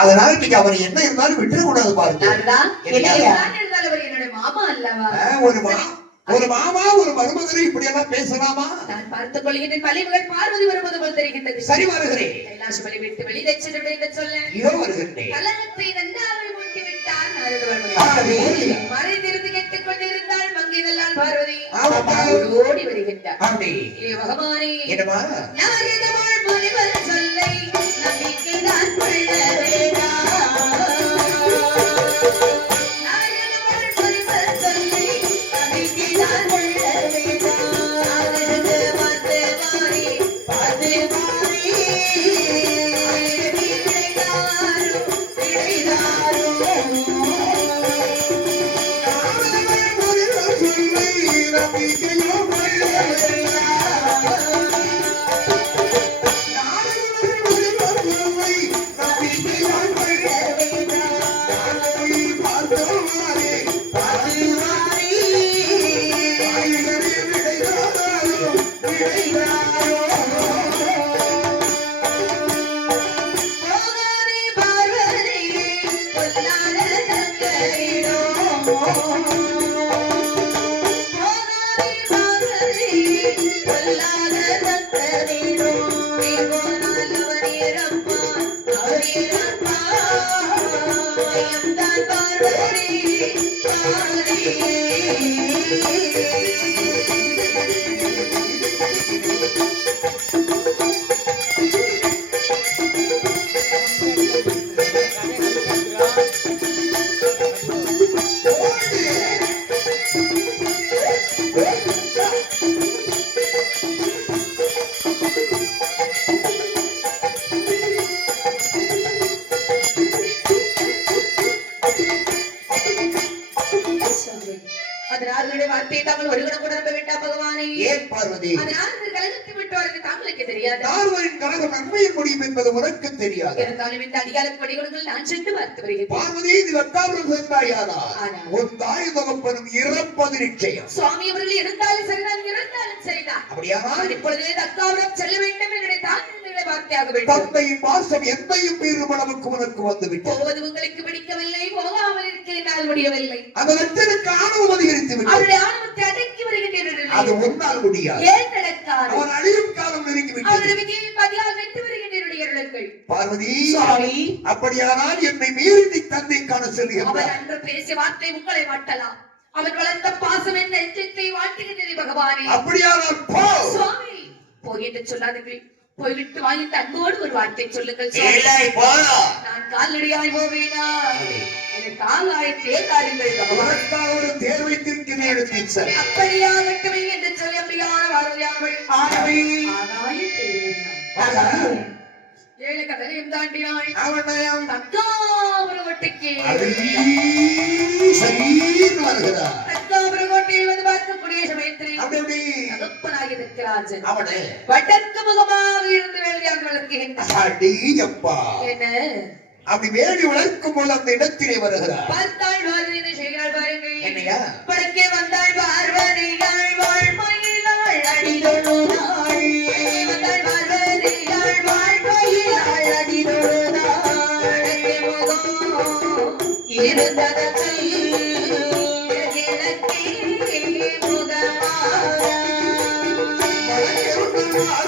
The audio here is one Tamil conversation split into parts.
அதனால நீங்க அவர் என்ன இருந்தாலும் விட்டுற கூடாது பாருங்க. என்னுடைய மாமா அல்லவா? ஒரு மாமா ஒரு மருமகனை இப்படி எல்லாம் பேசலாமா? நான் பார்த்துக் கொள்கிறேன். மலைமகள் பார்வதி வருவது போல் தெரிகின்றது. சரி வருகிறேன். கைலாச பலி விட்டு வெளியே சென்று என்று சொல்ல இதோ வருகிறேன். கலகத்தை நன்றாக மூட்டி விட்டார் நாரதவர்மன். மறைந்திருந்து கேட்டுக் கொண்டிருந்தாள் மங்கைதல்லால் பார்வதி. ஓடி வருகின்றார். ஏ பகவானே, என்னமா நாரதவாள் முனிவர் சொல்லை நம்பிக்கைதான் கொள்ள வேண்டாம். சுவாமி அவர்கள் இருந்தாலும் சரிதான், இருந்தாலும் சரிதான். அப்படியானால் இப்பொழுதே தக்காபுரம் செல்ல வேண்டும் என்று தாங்கள் வார்த்தையாக வேண்டும். தந்தையின் பாசம் எந்தையும் மீறும் அளவுக்கு உனக்கு வந்துவிட்டது. போவது உங்களுக்கு பிடிக்கவில்லை, போகாமல் இருக்கிறால் முடியவில்லை. அந்த லட்சனுக்கு ஆணவம் அதிகரித்து விட்டது. அவருடைய ஆணவத்தை அடக்கி வருகின்றனர். அது ஒன்றால் முடியாது. ஏன் நடக்காது? அவன் அழியும் காலம் நெருங்கி விட்டது. அவருடைய விஜயை பதியால் வென்று வருகின்றனர். பார்வதி, அப்படியானால் என்னை மீறி நீ தந்தை காண செல்கிறார். அவன் அன்று பேசிய வார்த்தை உங்களை மாட்டலாம். அவன் வளர்ந்த பாசம் என் நெஞ்சத்தை வாட்டுகின்றது பகவானே. அப்படியானால் போ சுவாமி. போய் என்று சொல்லாதீர்கள். போய்விட்டு வாங்கிட்டு அன்போடு ஒரு வார்த்தை சொல்லுங்கள். நான் கால்நடையாய் போவேனா? எனக்கு ஆகாய தேர்ந்தாருங்கள் பகவான். ஒரு தேர் வைத்திருக்கிறேன் எடுத்தேன் சார். அப்படியாகட்டுமே என்று சொல்லி அப்படியான வாழ்வையாமல் ஆகாய தேர்ந்தார். ஏழு கடலையும் தாண்டினாய். அவனயம் தக்காபுரகோட்டைக்கு தக்காபுரகோட்டையில் வந்து பார்க்கக்கூடிய சமயத்தில் தகப்பனாகி நிற்கிறார்கள். வடக்கு முகமாக இருந்து வேலையாக வளர்க்கின்றார். என்ன அப்படி வேலி வளர்க்கும் போது அந்த இடத்திலே வருகிறார். பார்த்தாள் பார்வதி செய்கிறாள் பாருங்கள். என்னையா படக்கே வந்தாள் பார்வதி வாழ்மயிலாள் அடிதொழுதாள். வந்தாள் பார்வதி வாழ்மயிலாள் அடிதொழுதாள். இருந்ததத்தில் இலக்கே முகமாக வந்தாள்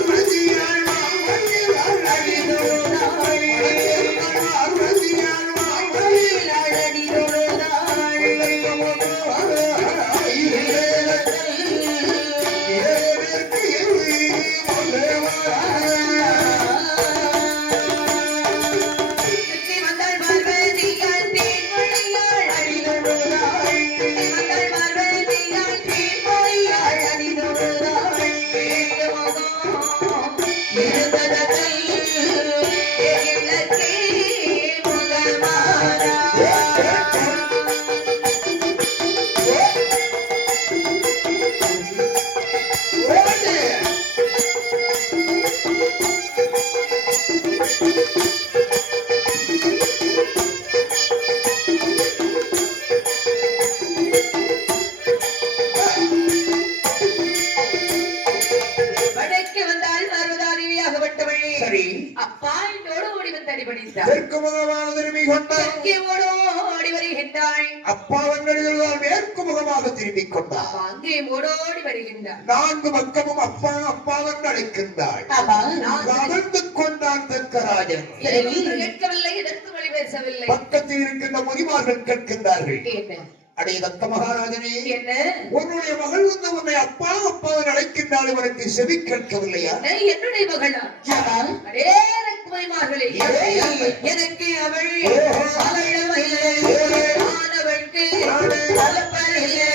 பார்வதியால் தேன்மொழியாள் அடிதொழுதாள். முகமாக திரும்பி கொண்டார். எங்கே ஓடோடி வருகின்றாள்? அப்பாவங்களில் மேற்கு முகமாக திரும்பிக் கொண்டார். அவ அங்கே ஓடோடி வருகின்றாள். 4 பக்கமும் அப்பா அப்பாவென்று அழைக்கின்றாள். கவர்ந்து கொண்டான் தக்கராஜன். கேட்கவில்லை, எதற்கு வழி பேசவில்லை. பக்கத்தில் இருக்கின்ற முதிமார்கள் கேட்கின்றார்கள். என்ன அடே தத்த மகாராஜனே, என்ன உன்னுடைய மகள் வந்து உன்னை அப்பா அப்பாவை அழைக்கின்றால் இவருக்கு செவி கேட்கவில்லையா? என்னுடைய மகளா? அடே குமாரிமார்களே, எனக்கு அவள் அவளிடமில்லை, நான் அவளுக்கு கலப்பதில்லை.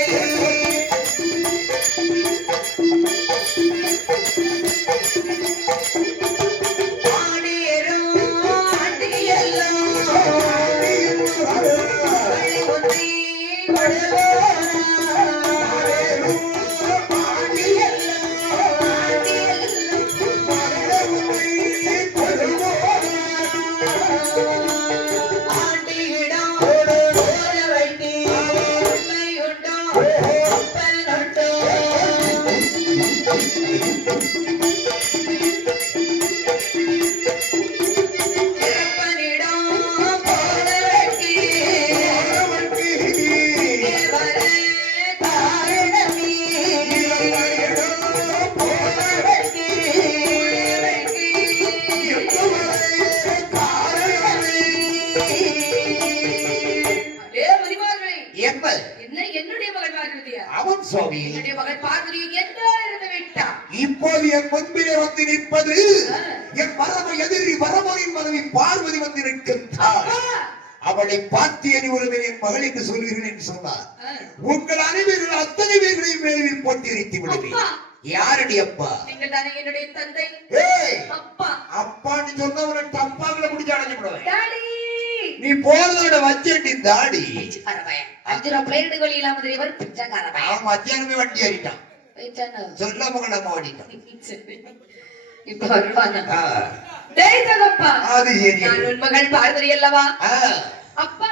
இப்போது என் முன்பிலே வந்து நிற்பது என் மரபு எதிரி வரமோனின் மனைவி பார்வதி வந்து நிற்கின்றாள். அவளை பார்த்து அணிவருமே என் மகள் என்று சொல்கிறேன் என்று சொன்னார். உங்கள் அனைவர்கள் அத்தனை பேர்களையும் மேலில் போட்டு எரித்து விடுவேன். யாரடி அப்பா? நீங்கள் தானே என்னுடைய தந்தை. அப்பா அப்பான்னு சொன்னவரை தப்பாங்களை முடிச்சு அடைஞ்சு விடுவேன். நீ நீ போறதோட வச்சேன் தாடி மத்தியானமே வண்டி ஏறிட்டான். சொல்ல மகள ஓடிட்டான். இப்ப வருவாங்க. அது சரி. நான் உன் மகள் பார்வதி அல்லவா? அப்பா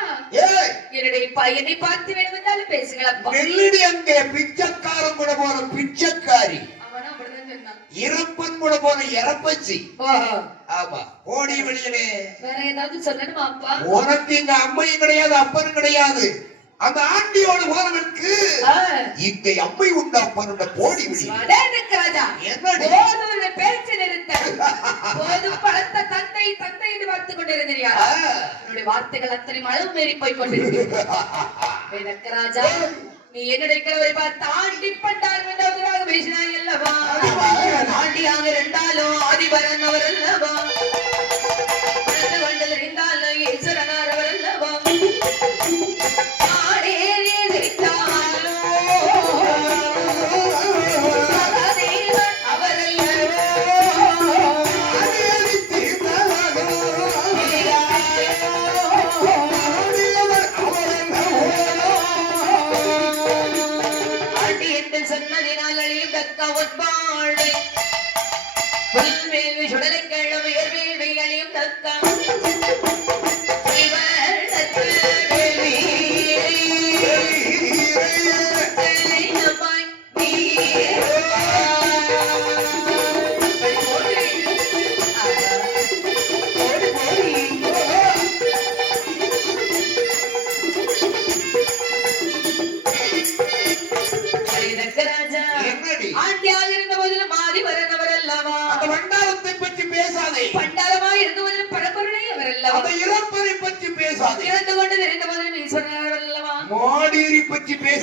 என்னுடைய பையனை பார்த்து வேண்டும் என்றாலும் பேசுங்களப்பா. நெல்லடி அங்கே பிச்சைக்காரன் கூட போன பிச்சைக்காரி, அவனா அப்படிதான் சொன்னான். இறப்பன் கூட போன இறப்பச்சி. ஆமா, ஓடி வெளியிலே. வேற ஏதாவது சொல்லணுமா அப்பா? உனக்கு இங்க அம்மையும் கிடையாது அப்பனும் கிடையாது. அந்த ஆண்டியோடு போனவனுக்கு இங்க அம்மை உண்டு அப்பனுடைய போடி வெளியே. என்னடி பேச்சு நிறுத்த போதும் பழத்த தந்தை தந்தை என்று பார்த்துக் கொண்டிருந்தீர்கள். என்னுடைய வார்த்தைகள் அத்தனை அளவு மீறி போய் கொண்டிருக்கிறேன். ராஜா, நீ என்னுடைய கிழவரை பார்த்து ஆண்டி பண்டால் என்றாக பேசினாய் அல்லவா? ஆண்டியாக இருந்தாலும் ஆதிபரன் அவர் அல்லவா? கொண்டல் இருந்தாலும் ஈஸ்வரனார் அவர் அல்லவா? பண்டாரமாய் இருந்தவர்களும் பரம்பொருளை அவர் அல்லவா? இறப்பதை பற்றி பேசாதே. இறந்து கொண்டு இருந்தவர்களும் ஈஸ்வரனார் அல்லவா? மாடேரி பற்றி பேச